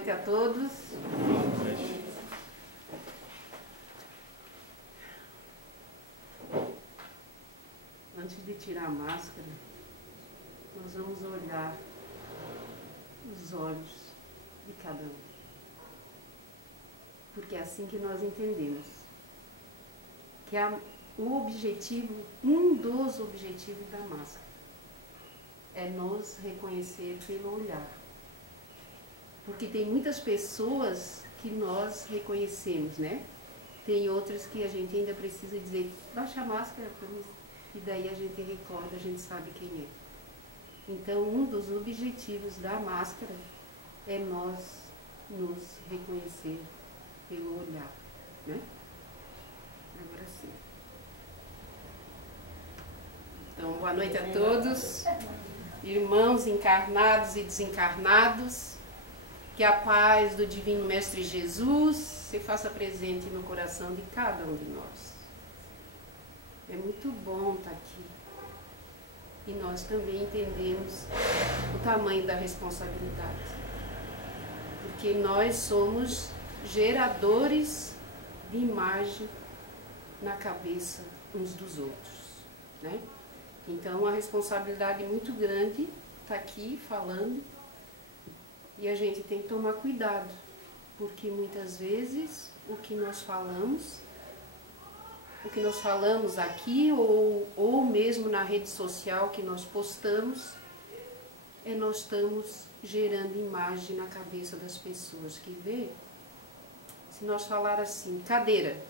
noite a todos. Antes de tirar a máscara, nós vamos olhar os olhos de cada um. Porque é assim que nós entendemos que o objetivo, um dos objetivos da máscara, é nos reconhecer pelo olhar. Porque tem muitas pessoas que nós reconhecemos, né? Tem outras que a gente ainda precisa dizer, baixa a máscara para mim, e daí a gente recorda, a gente sabe quem é. Então, um dos objetivos da máscara é nós nos reconhecer pelo olhar, né? Agora sim. Então, boa noite a todos, irmãos encarnados e desencarnados. Que a paz do Divino Mestre Jesus se faça presente no coração de cada um de nós. É muito bom estar aqui. E nós também entendemos o tamanho da responsabilidade. Porque nós somos geradores de imagem na cabeça uns dos outros, né? Então, a responsabilidade muito grande está aqui falando. E a gente tem que tomar cuidado, porque muitas vezes o que nós falamos aqui ou mesmo na rede social que nós postamos, nós estamos gerando imagem na cabeça das pessoas que vê. Se nós falar assim, cadeira,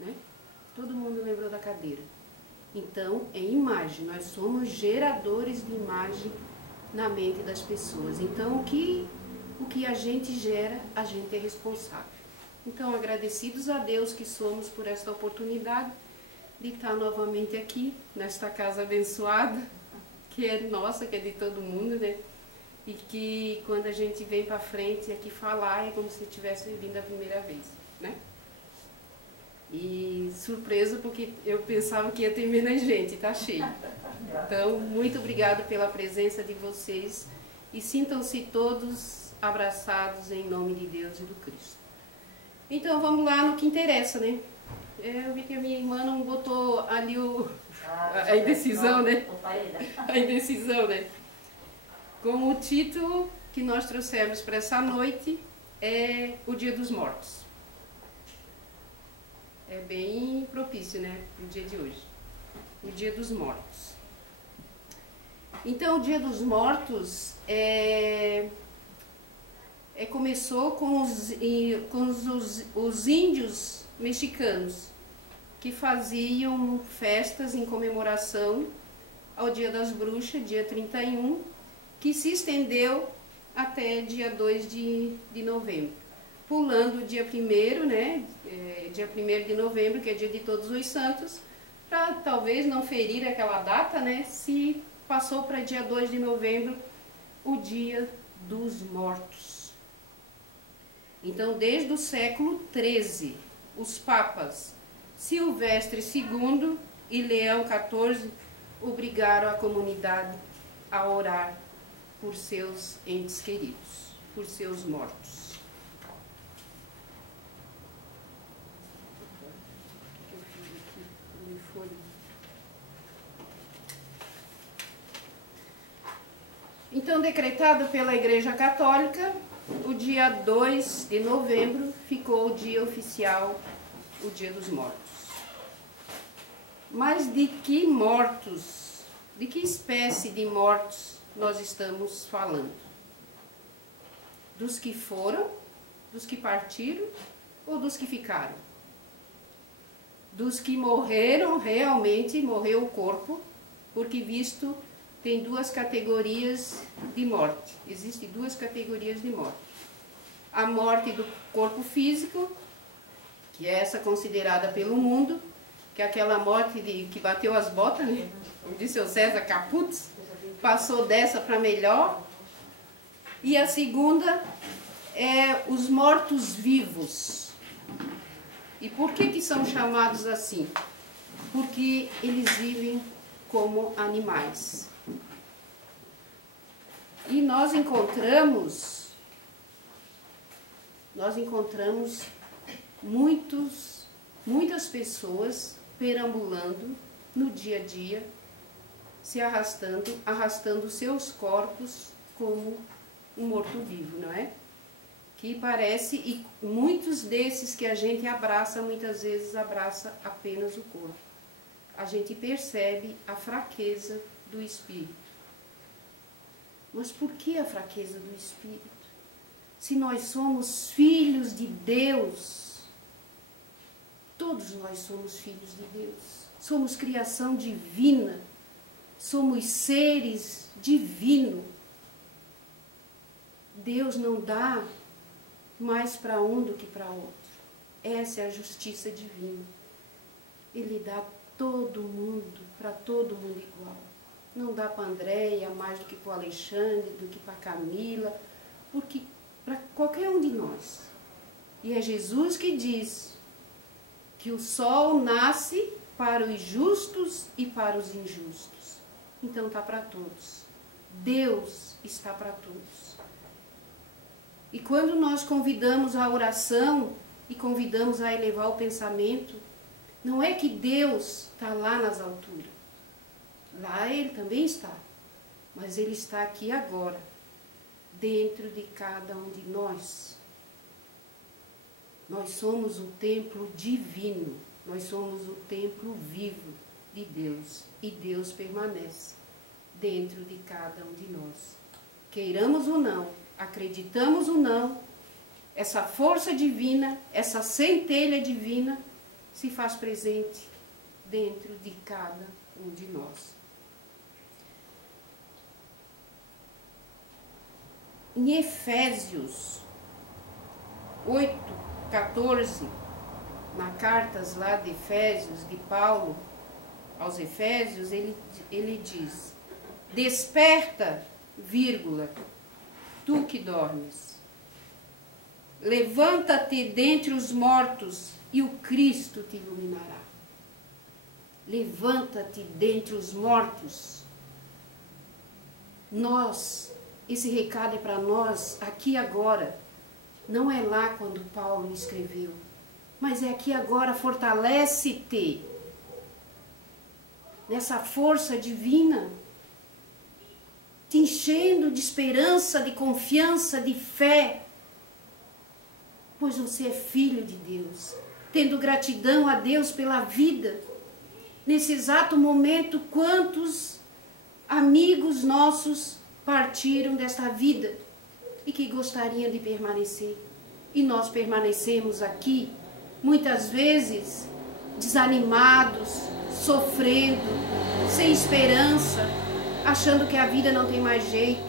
né? Todo mundo lembrou da cadeira. Então, é imagem, nós somos geradores de imagem na mente das pessoas. Então, o que a gente gera, a gente é responsável. Então, agradecidos a Deus que somos por esta oportunidade de estar novamente aqui, nesta casa abençoada, que é nossa, que é de todo mundo, né? E que quando a gente vem para frente aqui falar, é como se tivesse vindo a primeira vez, né? E surpresa, porque eu pensava que ia ter menos gente, tá cheio. Então, muito obrigado pela presença de vocês e sintam-se todos abraçados em nome de Deus e do Cristo. Então, vamos lá no que interessa, né? Eu vi que a minha irmã não botou ali a indecisão, né? A indecisão, né? Como o título que nós trouxemos para essa noite é o Dia dos Mortos. É bem propício, né? O dia de hoje. O Dia dos Mortos. Então, o Dia dos Mortos começou com os índios mexicanos, que faziam festas em comemoração ao Dia das Bruxas, dia 31, que se estendeu até dia 2 de novembro. Pulando o dia 1º, né? Dia 1º de novembro, que é dia de Todos os Santos, para talvez não ferir aquela data, né? Se passou para dia 2 de novembro, o Dia dos Mortos. Então, desde o século XIII, os papas Silvestre II e Leão XIV obrigaram a comunidade a orar por seus entes queridos, por seus mortos. Então, decretado pela Igreja Católica, o dia 2 de novembro ficou o dia oficial, o Dia dos Mortos. Mas de que mortos, de que espécie de mortos nós estamos falando? Dos que foram, dos que partiram ou dos que ficaram? Dos que morreram, realmente morreu o corpo, porque visto tem duas categorias de morte. Existem duas categorias de morte. A morte do corpo físico, que é essa considerada pelo mundo, que é aquela morte que bateu as botas, né? Como disse o César Caputz, passou dessa para melhor. E a segunda é os mortos-vivos. E por que são chamados assim? Porque eles vivem como animais. E nós encontramos nós encontramos muitas pessoas perambulando no dia a dia, se arrastando seus corpos como um morto-vivo, não é? Que parece, e muitos desses que a gente abraça, muitas vezes abraça apenas o corpo. A gente percebe a fraqueza do espírito. Mas por que a fraqueza do espírito? Se nós somos filhos de Deus, todos nós somos filhos de Deus, somos criação divina, somos seres divinos. Deus não dá mais para um do que para outro. Essa é a justiça divina. Ele dá todo mundo, para todo mundo igual. Não dá para a Andréia mais do que para o Alexandre, do que para a Camila, porque para qualquer um de nós. E é Jesus que diz que o sol nasce para os justos e para os injustos. Então está para todos. Deus está para todos. E quando nós convidamos a oração e convidamos a elevar o pensamento, não é que Deus está lá nas alturas. Lá Ele também está. Mas Ele está aqui agora, dentro de cada um de nós. Nós somos o templo divino. Nós somos o templo vivo de Deus. E Deus permanece dentro de cada um de nós. Queiramos ou não, acreditamos ou não, essa força divina, essa centelha divina se faz presente dentro de cada um de nós. Em Efésios 8:14, na cartas lá de Efésios, de Paulo aos Efésios, ele diz: desperta, vírgula, tu que dormes. Levanta-te dentre os mortos e o Cristo te iluminará. Levanta-te dentre os mortos. Esse recado é para nós aqui agora. Não é lá quando Paulo escreveu, mas é aqui agora. Fortalece-te nessa força divina, te enchendo de esperança, de confiança, de fé, pois você é filho de Deus, tendo gratidão a Deus pela vida. Nesse exato momento, quantos amigos nossos partiram desta vida e que gostariam de permanecer. E nós permanecemos aqui, muitas vezes, desanimados, sofrendo, sem esperança, achando que a vida não tem mais jeito,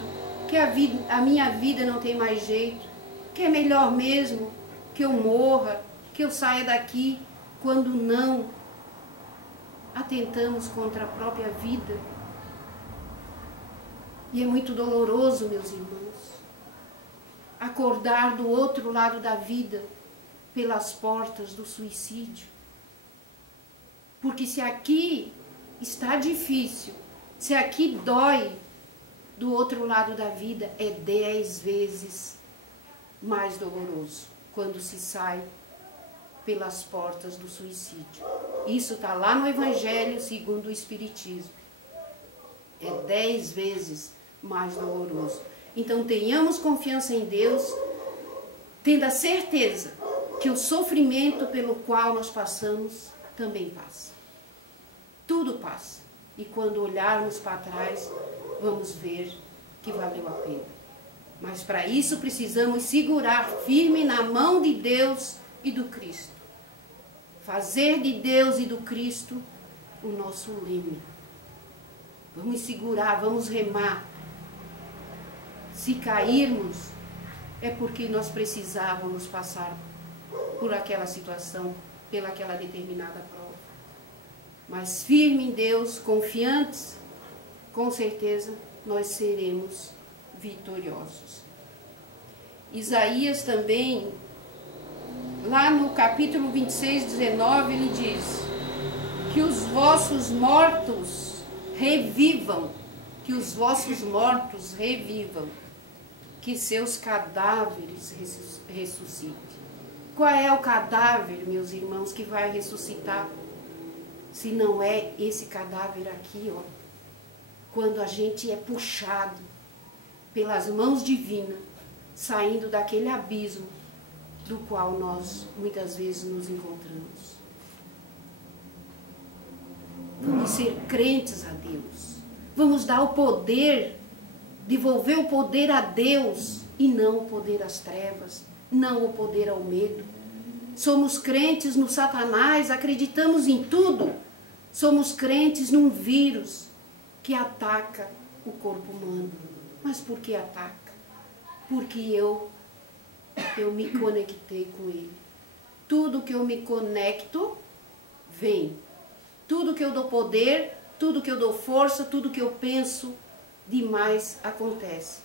que a minha vida não tem mais jeito, que é melhor mesmo que eu morra, que eu saia daqui, quando não atentamos contra a própria vida. E é muito doloroso, meus irmãos, acordar do outro lado da vida, pelas portas do suicídio. Porque se aqui está difícil, se aqui dói, do outro lado da vida é 10 vezes mais doloroso quando se sai pelas portas do suicídio. Isso está lá no Evangelho segundo o Espiritismo. É 10 vezes mais doloroso. Então tenhamos confiança em Deus, tendo a certeza que o sofrimento pelo qual nós passamos também passa. Tudo passa. E quando olharmos para trás, vamos ver que valeu a pena. Mas para isso precisamos segurar firme na mão de Deus e do Cristo. Fazer de Deus e do Cristo o nosso leme. Vamos segurar, vamos remar. Se cairmos, é porque nós precisávamos passar por aquela situação, pelaquela determinada prova. Mas firme em Deus, confiantes, com certeza nós seremos vitoriosos. Isaías também, lá no capítulo 26, 19, ele diz que os vossos mortos revivam, que os vossos mortos revivam. que seus cadáveres ressuscitem. Qual é o cadáver, meus irmãos, que vai ressuscitar? Se não é esse cadáver aqui, ó. Quando a gente é puxado pelas mãos divinas, saindo daquele abismo do qual nós muitas vezes nos encontramos. Vamos ser crentes a Deus. Vamos dar o poder, devolver o poder a Deus e não o poder às trevas, não o poder ao medo. Somos crentes no Satanás, acreditamos em tudo. Somos crentes num vírus que ataca o corpo humano. Mas por que ataca? Porque eu me conectei com ele. Tudo que eu me conecto, vem. Tudo que eu dou poder, tudo que eu dou força, tudo que eu penso, demais acontece.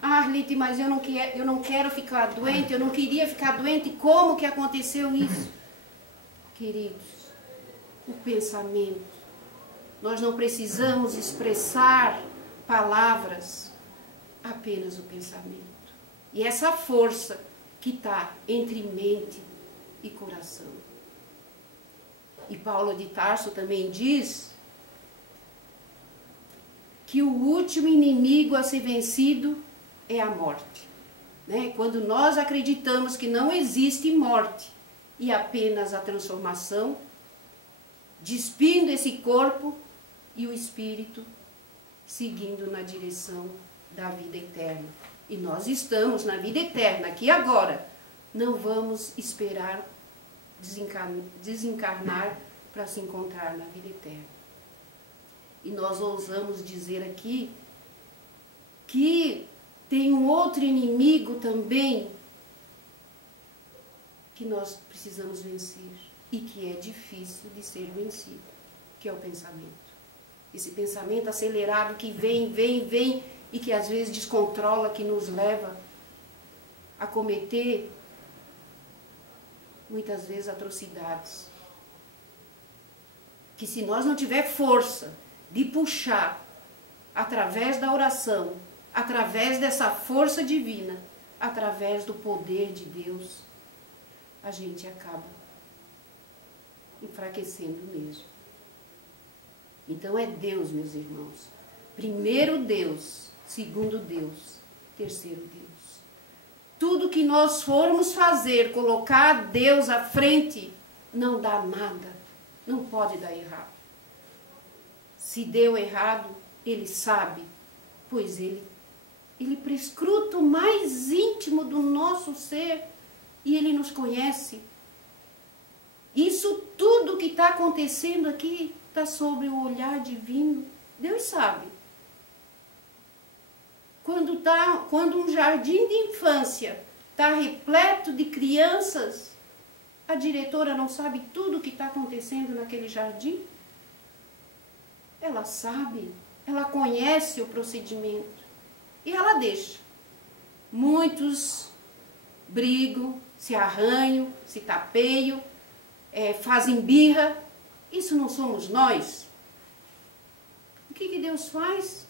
Ah, Arlete, mas eu não quero ficar doente, eu não queria ficar doente. Como que aconteceu isso? Queridos, o pensamento. Nós não precisamos expressar palavras, apenas o pensamento. E essa força que está entre mente e coração. E Paulo de Tarso também diz que o último inimigo a ser vencido é a morte. Né? Quando nós acreditamos que não existe morte e apenas a transformação, despindo esse corpo e o espírito seguindo na direção da vida eterna. E nós estamos na vida eterna, aqui e agora. Não vamos esperar desencarnar para se encontrar na vida eterna. E nós ousamos dizer aqui que tem um outro inimigo também que nós precisamos vencer e que é difícil de ser vencido, que é o pensamento. Esse pensamento acelerado que vem e que às vezes descontrola, que nos leva a cometer muitas vezes atrocidades. Que se nós não tiver força de puxar através da oração, através dessa força divina, através do poder de Deus, a gente acaba enfraquecendo mesmo. Então é Deus, meus irmãos. Primeiro Deus, segundo Deus, terceiro Deus. Tudo que nós formos fazer, colocar Deus à frente, não dá nada. Não pode dar errado. Se deu errado, Ele sabe, pois Ele prescruta o mais íntimo do nosso ser e Ele nos conhece. Isso tudo que está acontecendo aqui está sob o olhar divino. Deus sabe. Quando um jardim de infância está repleto de crianças, a diretora não sabe tudo o que está acontecendo naquele jardim? Ela sabe, ela conhece o procedimento e ela deixa. Muitos brigam, se arranham, se tapeiam, fazem birra. Isso não somos nós? O que Deus faz?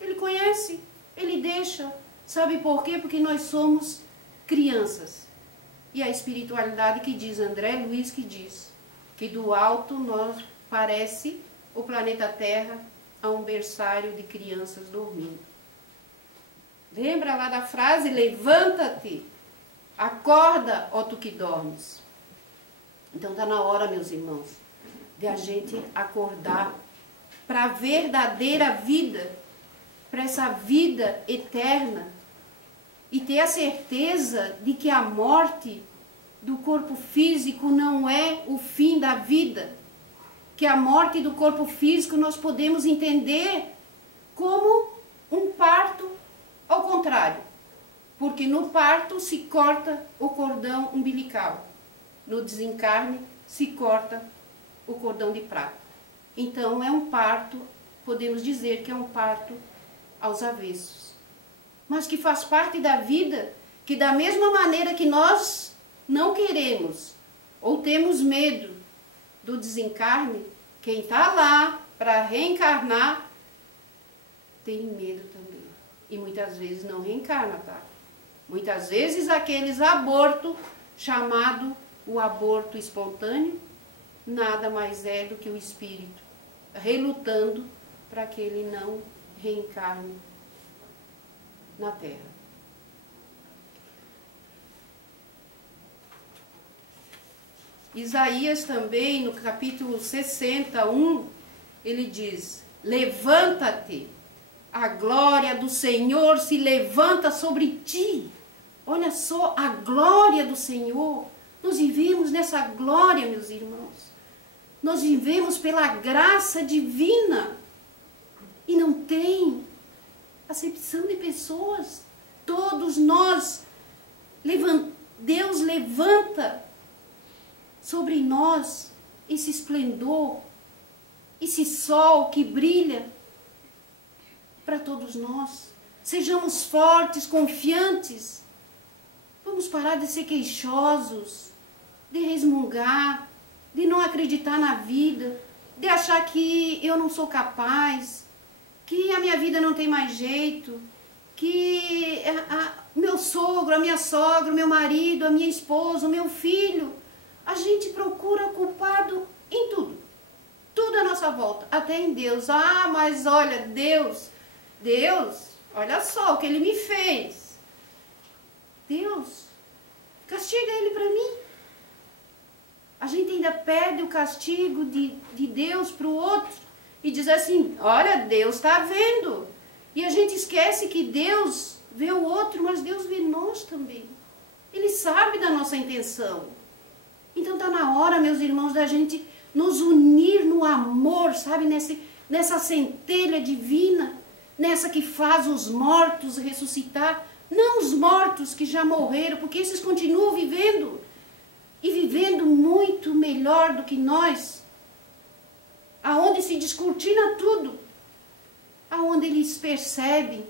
Ele conhece, Ele deixa. Sabe por quê? Porque nós somos crianças. E a espiritualidade que diz, André Luiz que diz, que do alto nós parece o planeta Terra a um berçário de crianças dormindo. Lembra lá da frase, levanta-te, acorda, ó tu que dormes. Então está na hora, meus irmãos, de a gente acordar para a verdadeira vida, para essa vida eterna, e ter a certeza de que a morte do corpo físico não é o fim da vida, que a morte do corpo físico nós podemos entender como um parto ao contrário, porque no parto se corta o cordão umbilical, no desencarne se corta o cordão de prata. Então é um parto, podemos dizer que é um parto aos avessos, mas que faz parte da vida, que da mesma maneira que nós não queremos ou temos medo do desencarne, quem está lá para reencarnar tem medo também. E muitas vezes não reencarna, tá? Muitas vezes aqueles abortos, chamado o aborto espontâneo, nada mais é do que o espírito relutando para que ele não reencarne na Terra. Isaías também, no capítulo 61, ele diz: levanta-te, a glória do Senhor se levanta sobre ti. Olha só, a glória do Senhor. Nós vivemos nessa glória, meus irmãos. Nós vivemos pela graça divina. E não tem acepção de pessoas. Todos nós, Deus levanta sobre nós esse esplendor, esse sol que brilha para todos nós. Sejamos fortes, confiantes. Vamos parar de ser queixosos, de resmungar, de não acreditar na vida, de achar que eu não sou capaz, que a minha vida não tem mais jeito, que meu sogro, a minha sogra, o meu marido, a minha esposa, o meu filho, a gente procura culpado em tudo. Tudo à nossa volta, até em Deus. Ah, mas olha, Deus, olha só o que Ele me fez. Deus, castiga Ele para mim. A gente ainda pede o castigo de Deus para o outro e diz assim, olha, Deus está vendo. E a gente esquece que Deus vê o outro, mas Deus vê nós também. Ele sabe da nossa intenção. Então está na hora, meus irmãos, da gente nos unir no amor, sabe? Nessa centelha divina, nessa que faz os mortos ressuscitar. Não os mortos que já morreram, porque esses continuam vivendo. E vivendo muito melhor do que nós. Aonde se descortina tudo. Aonde eles percebem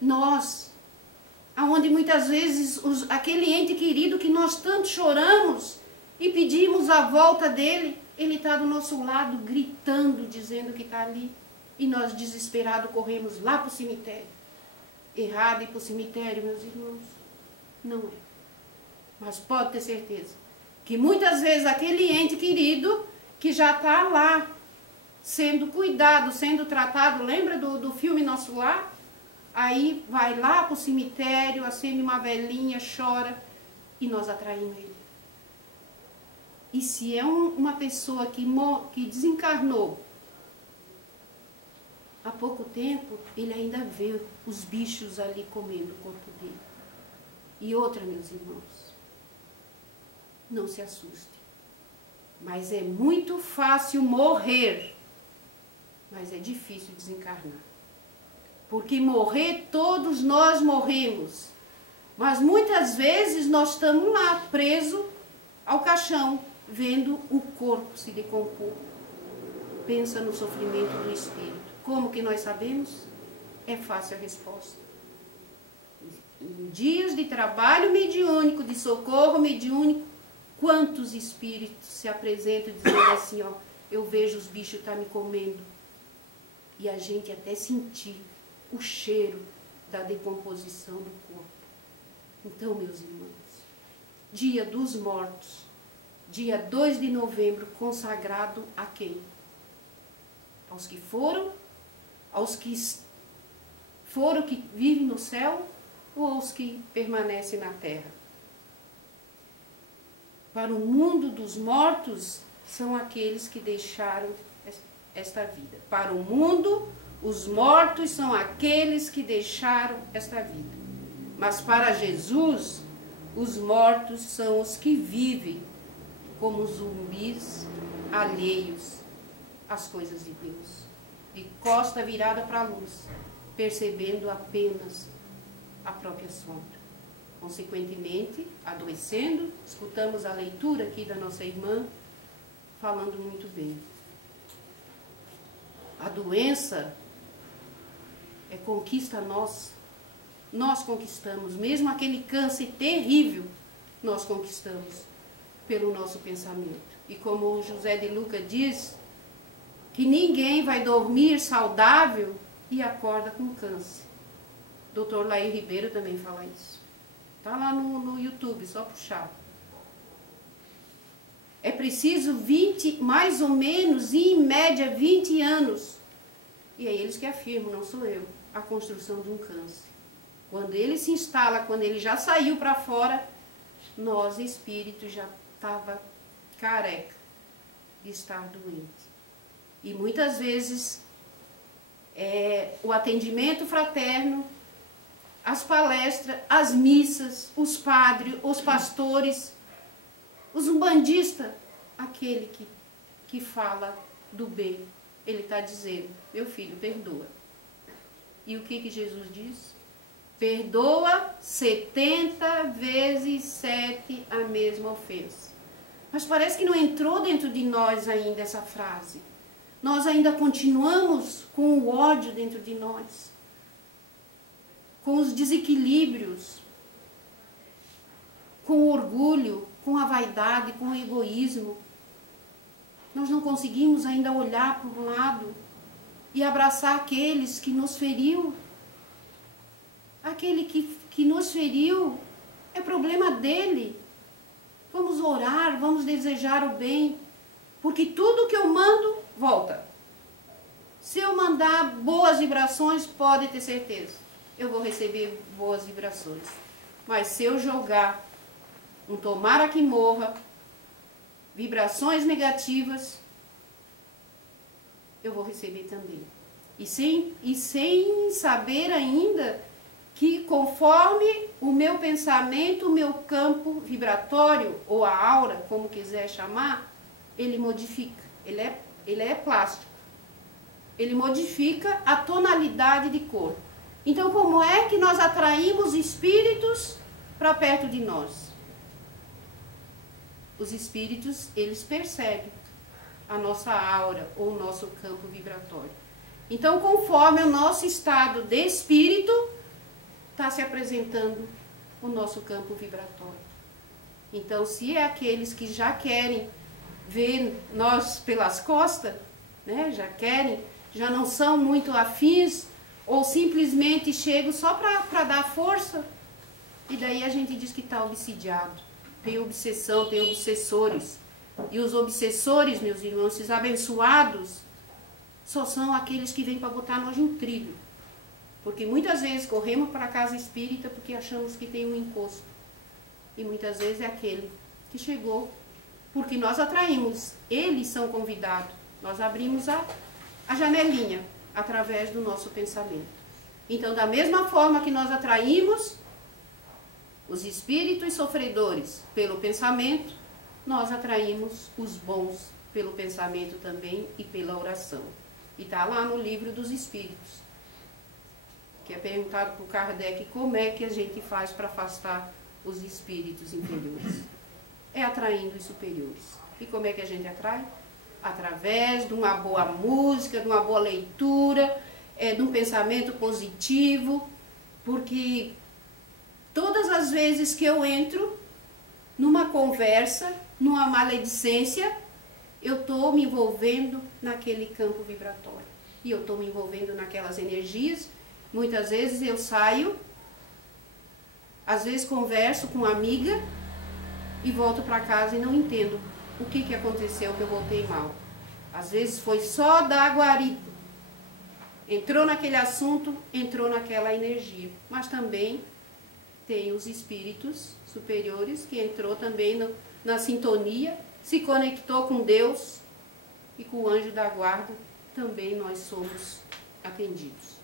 nós. Aonde muitas vezes aquele ente querido que nós tanto choramos e pedimos a volta dele, ele está do nosso lado gritando, dizendo que está ali. E nós desesperados corremos lá para o cemitério. Errado ir para o cemitério, meus irmãos. Não é. Mas pode ter certeza que muitas vezes aquele ente querido que já está lá, sendo cuidado, sendo tratado, lembra do filme Nosso Lar? Aí vai lá para o cemitério, acende uma velinha, chora e nós atraímos ele. E se é uma pessoa que desencarnou há pouco tempo, ele ainda vê os bichos ali comendo o corpo dele. E outra, meus irmãos, não se assuste. Mas é muito fácil morrer, mas é difícil desencarnar. Porque morrer, todos nós morremos. Mas muitas vezes nós estamos lá, presos ao caixão, vendo o corpo se decompor. Pensa no sofrimento do espírito. Como que nós sabemos? É fácil a resposta. Em dias de trabalho mediúnico, de socorro mediúnico, quantos espíritos se apresentam dizendo assim, ó, eu vejo os bichos tá me comendo. E a gente até sentir o cheiro da decomposição do corpo. Então, meus irmãos, Dia dos Mortos, dia 2 de novembro, consagrado a quem? Aos que foram, aos que foram, que vivem no céu, ou aos que permanecem na terra? Para o mundo dos mortos, são aqueles que deixaram esta vida. Para o mundo, os mortos são aqueles que deixaram esta vida. Mas para Jesus, os mortos são os que vivem como zumbis alheios às coisas de Deus, de costa virada para a luz, percebendo apenas a própria sombra. Consequentemente, adoecendo, escutamos a leitura aqui da nossa irmã, falando muito bem. A doença é conquista nossa. Nós conquistamos, mesmo aquele câncer terrível, nós conquistamos pelo nosso pensamento. E como o José de Luca diz, que ninguém vai dormir saudável e acorda com câncer. Dr. Laí Ribeiro também fala isso. Está lá no YouTube, só puxar. É preciso mais ou menos, em média, 20 anos. E é eles que afirmam, não sou eu, a construção de um câncer. Quando ele se instala, quando ele já saiu para fora, nós, espíritos, já estava careca de estar doente. E muitas vezes, o atendimento fraterno, as palestras, as missas, os padres, os pastores, os umbandistas, aquele que fala do bem, ele está dizendo, meu filho, perdoa. E o que Jesus diz? Perdoa 70 vezes 7 a mesma ofensa. Mas parece que não entrou dentro de nós ainda essa frase. Nós ainda continuamos com o ódio dentro de nós, com os desequilíbrios, com o orgulho, com a vaidade, com o egoísmo. Nós não conseguimos ainda olhar para um lado e abraçar aqueles que nos feriu. Aquele que nos feriu é problema dele. Vamos orar, vamos desejar o bem, porque tudo que eu mando, volta. Se eu mandar boas vibrações, pode ter certeza, eu vou receber boas vibrações. Mas se eu jogar um tomara que morra, vibrações negativas, eu vou receber também. E sem saber ainda que conforme o meu pensamento, o meu campo vibratório, ou a aura, como quiser chamar, ele modifica. Ele é plástico. Ele modifica a tonalidade de cor. Então, como é que nós atraímos espíritos para perto de nós? Os espíritos, eles percebem a nossa aura ou o nosso campo vibratório. Então, conforme o nosso estado de espírito, está se apresentando o nosso campo vibratório. Então, se é aqueles que já querem ver nós pelas costas, né, já não são muito afins, ou simplesmente chegam só para dar força, e daí a gente diz que está obsidiado. Tem obsessão, tem obsessores. E os obsessores, meus irmãos, esses abençoados, só são aqueles que vêm para botar nós no trilho. Porque muitas vezes corremos para a casa espírita porque achamos que tem um encosto. E muitas vezes é aquele que chegou porque nós atraímos. Eles são convidados. Nós abrimos a janelinha através do nosso pensamento. Então, da mesma forma que nós atraímos os espíritos sofredores pelo pensamento, nós atraímos os bons pelo pensamento também e pela oração. E está lá no livro dos Espíritos, que é perguntado por Kardec como é que a gente faz para afastar os espíritos inferiores. É atraindo os superiores. E como é que a gente atrai? Através de uma boa música, de uma boa leitura, de um pensamento positivo, porque todas as vezes que eu entro numa conversa, numa maledicência, eu estou me envolvendo naquele campo vibratório. E eu estou me envolvendo naquelas energias. Muitas vezes eu saio, às vezes converso com uma amiga e volto para casa e não entendo o que aconteceu que eu voltei mal. Às vezes foi só dar guarida. Entrou naquele assunto, entrou naquela energia. Mas também tem os espíritos superiores que entrou também na sintonia, se conectou com Deus e com o anjo da guarda, também nós somos atendidos.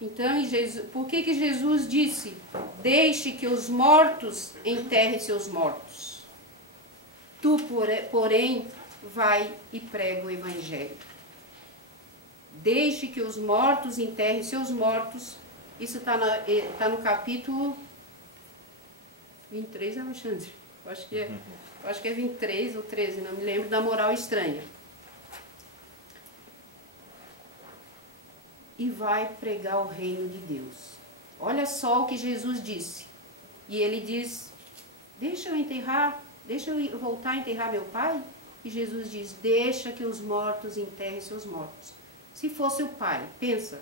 Então, por que Jesus disse, deixe que os mortos enterrem seus mortos? Tu, porém, vai e prega o Evangelho. Deixe que os mortos enterrem seus mortos. Isso está no capítulo 23, Alexandre? Eu acho que é 23 ou 13, não me lembro, da moral estranha. E vai pregar o reino de Deus. Olha só o que Jesus disse. E ele diz, deixa eu voltar a enterrar meu pai? E Jesus diz, deixa que os mortos enterrem seus mortos. Se fosse o pai, pensa,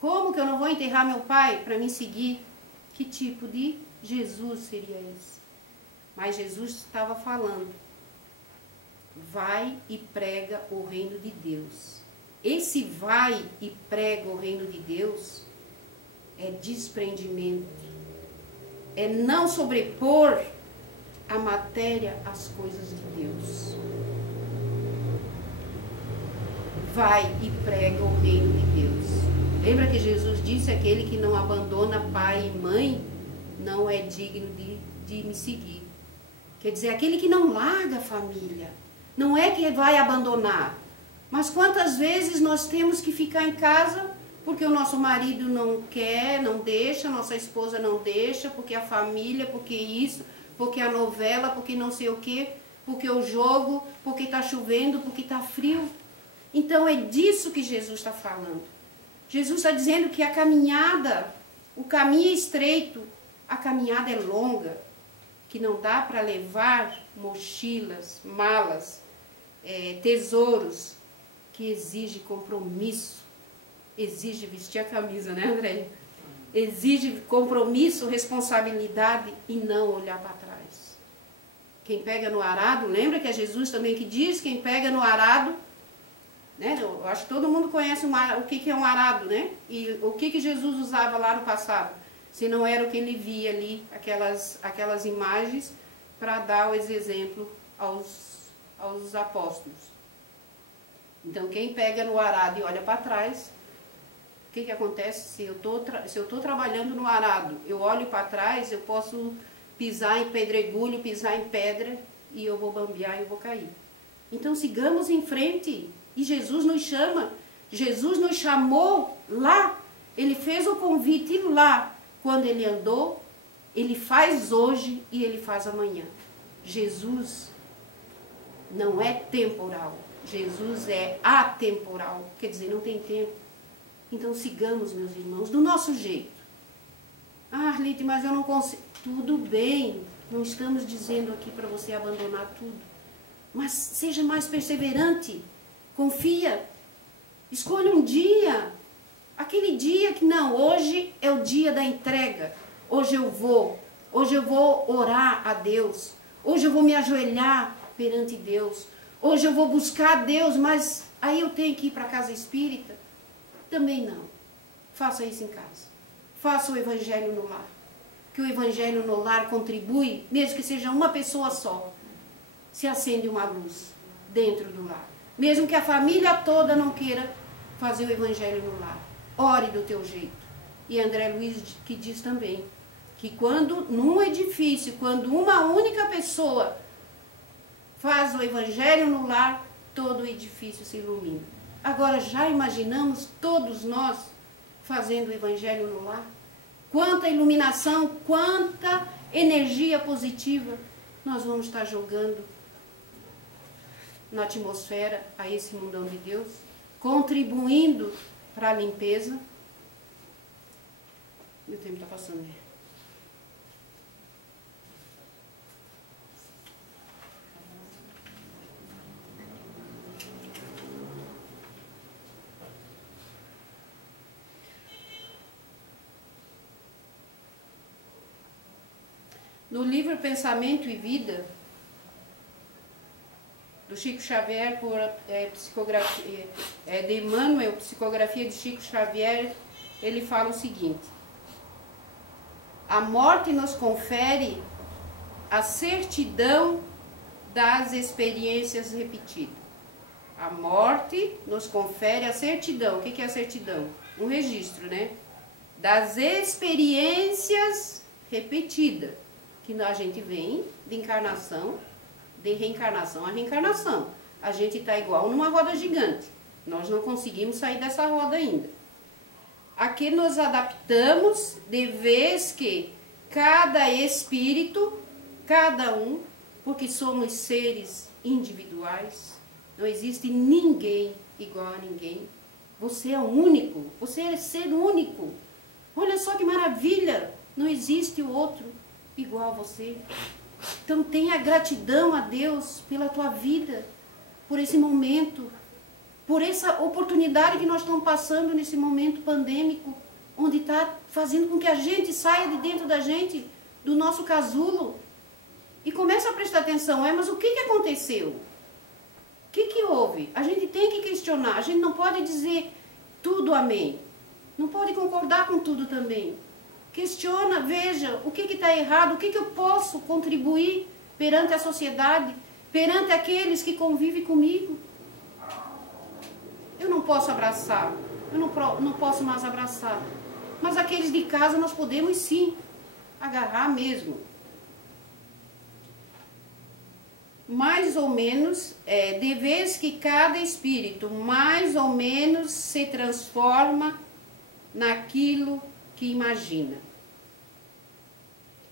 como que eu não vou enterrar meu pai para me seguir? Que tipo de Jesus seria esse? Mas Jesus estava falando, vai e prega o reino de Deus. Esse vai e prega o reino de Deus é desprendimento, é não sobrepor a matéria às coisas de Deus. Vai e prega o reino de Deus. Lembra que Jesus disse, aquele que não abandona pai e mãe não é digno de me seguir. Quer dizer, aquele que não larga a família, não é que vai abandonar. Mas quantas vezes nós temos que ficar em casa porque o nosso marido não quer, não deixa, nossa esposa não deixa, porque a família, porque isso, porque a novela, porque não sei o quê, porque o jogo, porque está chovendo, porque está frio. Então é disso que Jesus está falando. Jesus está dizendo que a caminhada, o caminho é estreito, a caminhada é longa, que não dá para levar mochilas, malas, tesouros, que exige compromisso, exige vestir a camisa, né, André? Exige compromisso, responsabilidade e não olhar para trás. Quem pega no arado, lembra que é Jesus também que diz, quem pega no arado, né? Eu acho que todo mundo conhece o que é um arado, né? E o que Jesus usava lá no passado, se não era o que ele via ali, aquelas imagens, para dar esse exemplo aos apóstolos. Então, quem pega no arado e olha para trás, o que acontece? Se eu estou trabalhando no arado, eu olho para trás, eu posso pisar em pedregulho, pisar em pedra, e eu vou bambear e eu vou cair. Então, sigamos em frente. E Jesus nos chama. Jesus nos chamou lá. Ele fez o convite lá. Quando ele andou, ele faz hoje e ele faz amanhã. Jesus não é temporal. Jesus é atemporal. Quer dizer, não tem tempo. Então sigamos, meus irmãos, do nosso jeito. Ah, Arlete, mas eu não consigo. Tudo bem. Não estamos dizendo aqui para você abandonar tudo. Mas seja mais perseverante. Confia. Escolha um dia. Aquele dia que não, hoje é o dia da entrega. Hoje eu vou orar a Deus. Hoje eu vou me ajoelhar perante Deus. Hoje eu vou buscar Deus, mas aí eu tenho que ir para a casa espírita? Também não. Faça isso em casa. Faça o evangelho no lar. Que o evangelho no lar contribui, mesmo que seja uma pessoa só. Se acende uma luz dentro do lar. Mesmo que a família toda não queira fazer o evangelho no lar. Ore do teu jeito. E André Luiz que diz também, que quando num edifício, quando uma única pessoa faz o evangelho no lar, todo o edifício se ilumina. Agora, já imaginamos todos nós fazendo o evangelho no lar? Quanta iluminação, quanta energia positiva nós vamos estar jogando na atmosfera a esse mundão de Deus, contribuindo para a limpeza. Meu tempo está passando, né? No livro Pensamento e Vida, do Chico Xavier, por psicografia, de Emmanuel, psicografia de Chico Xavier, ele fala o seguinte: a morte nos confere a certidão das experiências repetidas. A morte nos confere a certidão. O que é a certidão? Um registro, né? Das experiências repetidas. Que a gente vem de encarnação, de reencarnação a reencarnação. A gente está igual numa roda gigante. Nós não conseguimos sair dessa roda ainda. Aqui nos adaptamos de vez que cada espírito, cada um, porque somos seres individuais, não existe ninguém igual a ninguém. Você é único, você é ser único. Olha só que maravilha, não existe o outro igual a você. Então tenha gratidão a Deus pela tua vida, por esse momento, por essa oportunidade que nós estamos passando nesse momento pandêmico, onde está fazendo com que a gente saia de dentro da gente, do nosso casulo, e comece a prestar atenção. Mas o que aconteceu? O que houve? A gente tem que questionar, a gente não pode dizer tudo amém. Não pode concordar com tudo também. Questiona, veja o que está errado, o que eu posso contribuir perante a sociedade, perante aqueles que convivem comigo. Eu não posso abraçar, eu não posso mais abraçar. Mas aqueles de casa nós podemos sim agarrar mesmo. Mais ou menos, de vez que cada espírito mais ou menos se transforma naquilo que imagina.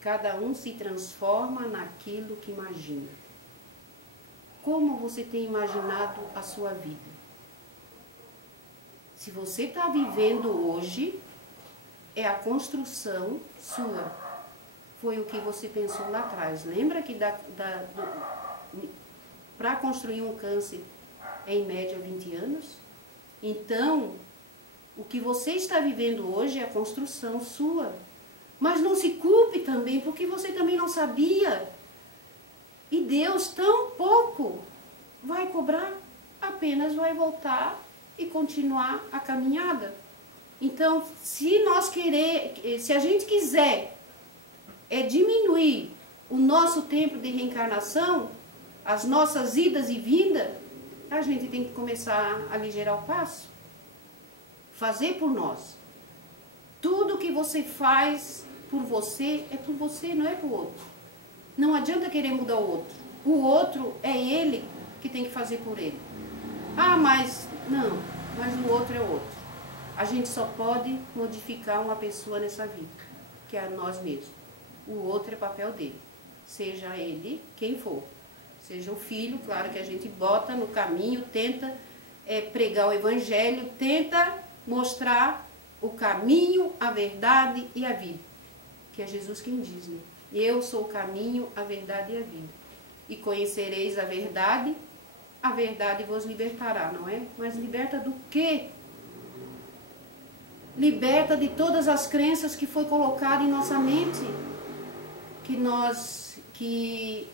Cada um se transforma naquilo que imagina. Como você tem imaginado a sua vida? Se você está vivendo hoje, é a construção sua. Foi o que você pensou lá atrás. Lembra que para construir um câncer é em média 20 anos? Então, o que você está vivendo hoje é a construção sua. Mas não se culpe também, porque você também não sabia. E Deus tão pouco vai cobrar, apenas vai voltar e continuar a caminhada. Então, se a gente quiser diminuir o nosso tempo de reencarnação, as nossas idas e vindas, a gente tem que começar a aligerar o passo. Fazer por nós. Tudo que você faz por você, é por você, não é por outro. Não adianta querer mudar o outro. O outro é ele que tem que fazer por ele. Mas o outro é o outro. A gente só pode modificar uma pessoa nessa vida, que é nós mesmos. O outro é papel dele. Seja ele quem for. Seja o filho, claro que a gente bota no caminho, tenta pregar o evangelho, tenta mostrar o caminho, a verdade e a vida. Que é Jesus quem diz, né? Eu sou o caminho, a verdade e a vida. E conhecereis a verdade vos libertará, não é? Mas liberta do quê? Liberta de todas as crenças que foi colocada em nossa mente. Que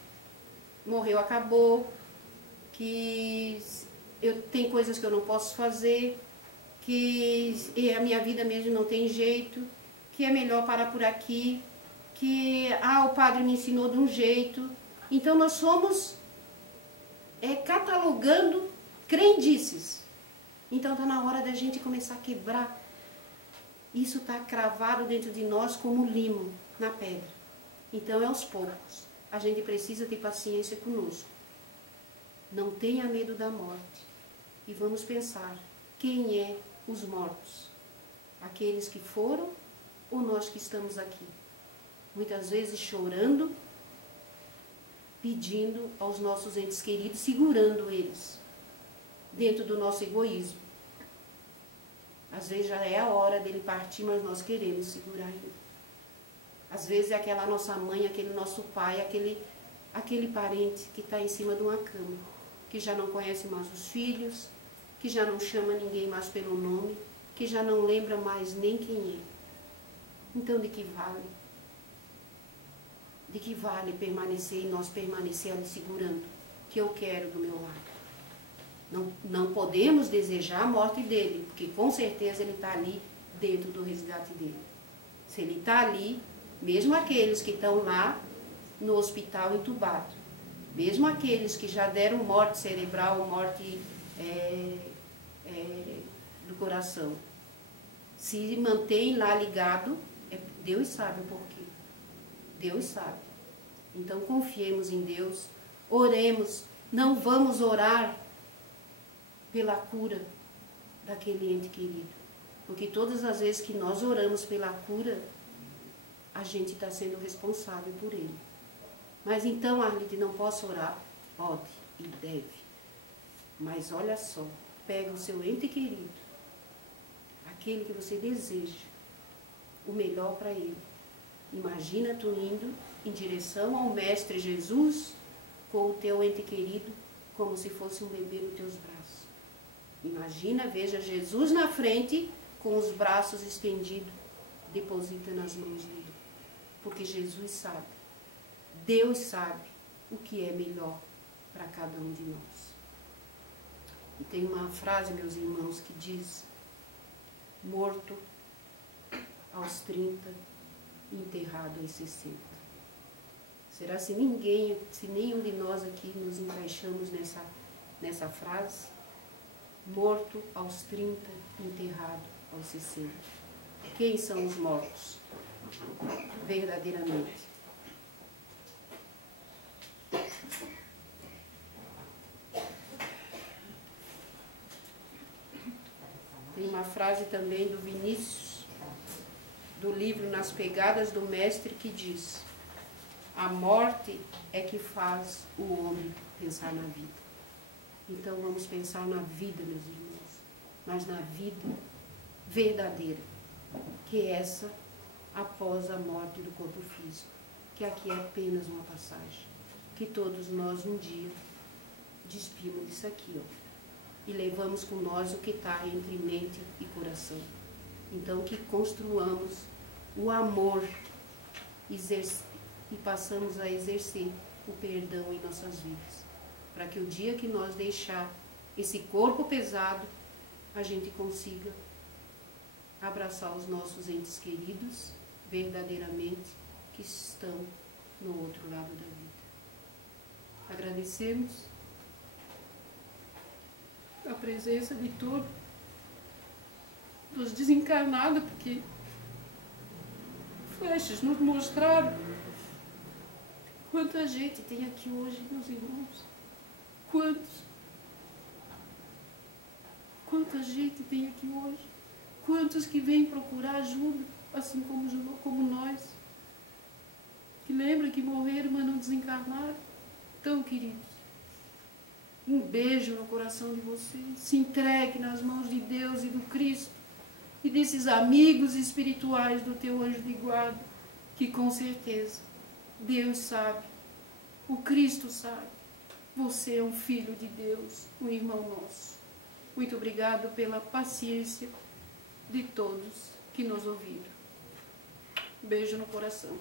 morreu, acabou, que tem coisas que eu não posso fazer, que a minha vida mesmo não tem jeito, que é melhor parar por aqui, que o padre me ensinou de um jeito. Então nós somos catalogando crendices. Então está na hora da gente começar a quebrar. Isso está cravado dentro de nós como limo na pedra. Então é aos poucos. A gente precisa ter paciência conosco. Não tenha medo da morte. E vamos pensar, quem é os mortos? Aqueles que foram ou nós que estamos aqui? Muitas vezes chorando, pedindo aos nossos entes queridos, segurando eles, dentro do nosso egoísmo. Às vezes já é a hora dele partir, mas nós queremos segurar ele. Às vezes é aquela nossa mãe, aquele nosso pai, aquele parente que está em cima de uma cama, que já não conhece mais os filhos, que já não chama ninguém mais pelo nome, que já não lembra mais nem quem é. Então de que vale? De que vale permanecer e nós permanecer ali segurando? Que eu quero do meu lado. Não podemos desejar a morte dele, porque com certeza ele está ali dentro do resgate dele. Se ele está ali, mesmo aqueles que estão lá no hospital entubado, mesmo aqueles que já deram morte cerebral, morte do coração, se mantém lá ligado, Deus sabe o porquê. Deus sabe. Então confiemos em Deus, oremos, não vamos orar pela cura daquele ente querido. Porque todas as vezes que nós oramos pela cura, a gente está sendo responsável por ele. Mas então, Arlete, não posso orar? Pode e deve. Mas olha só, pega o seu ente querido, aquele que você deseja, o melhor para ele. Imagina tu indo em direção ao Mestre Jesus com o teu ente querido como se fosse um bebê nos teus braços. Imagina, veja Jesus na frente com os braços estendidos, deposita nas mãos dele. Porque Jesus sabe, Deus sabe o que é melhor para cada um de nós. E tem uma frase, meus irmãos, que diz: morto aos 30, enterrado aos 60. Será se nenhum de nós aqui nos encaixamos nessa frase? Morto aos 30, enterrado aos 60. Quem são os mortos? Verdadeiramente. Tem uma frase também do Vinícius, do livro Nas Pegadas do Mestre, que diz: a morte é que faz o homem pensar na vida. Então vamos pensar na vida, meus irmãos, mas na vida verdadeira, que é essa após a morte do corpo físico, que aqui é apenas uma passagem, que todos nós um dia despimos disso aqui, ó, e levamos com nós o que está entre mente e coração. Então que construamos o amor e passamos a exercer o perdão em nossas vidas, para que o dia que nós deixar esse corpo pesado, a gente consiga abraçar os nossos entes queridos verdadeiramente que estão no outro lado da vida. Agradecemos a presença de todos dos desencarnados, porque flechas nos mostraram quanta gente tem aqui hoje, meus irmãos. Quanta gente tem aqui hoje. Quantos que vêm procurar ajuda, assim como nós, que lembram que morreram, mas não desencarnaram. Então, queridos, um beijo no coração de vocês. Se entregue nas mãos de Deus e do Cristo e desses amigos espirituais do teu anjo de guarda, que com certeza Deus sabe, o Cristo sabe. Você é um filho de Deus, um irmão nosso. Muito obrigado pela paciência de todos que nos ouviram. Beijo no coração.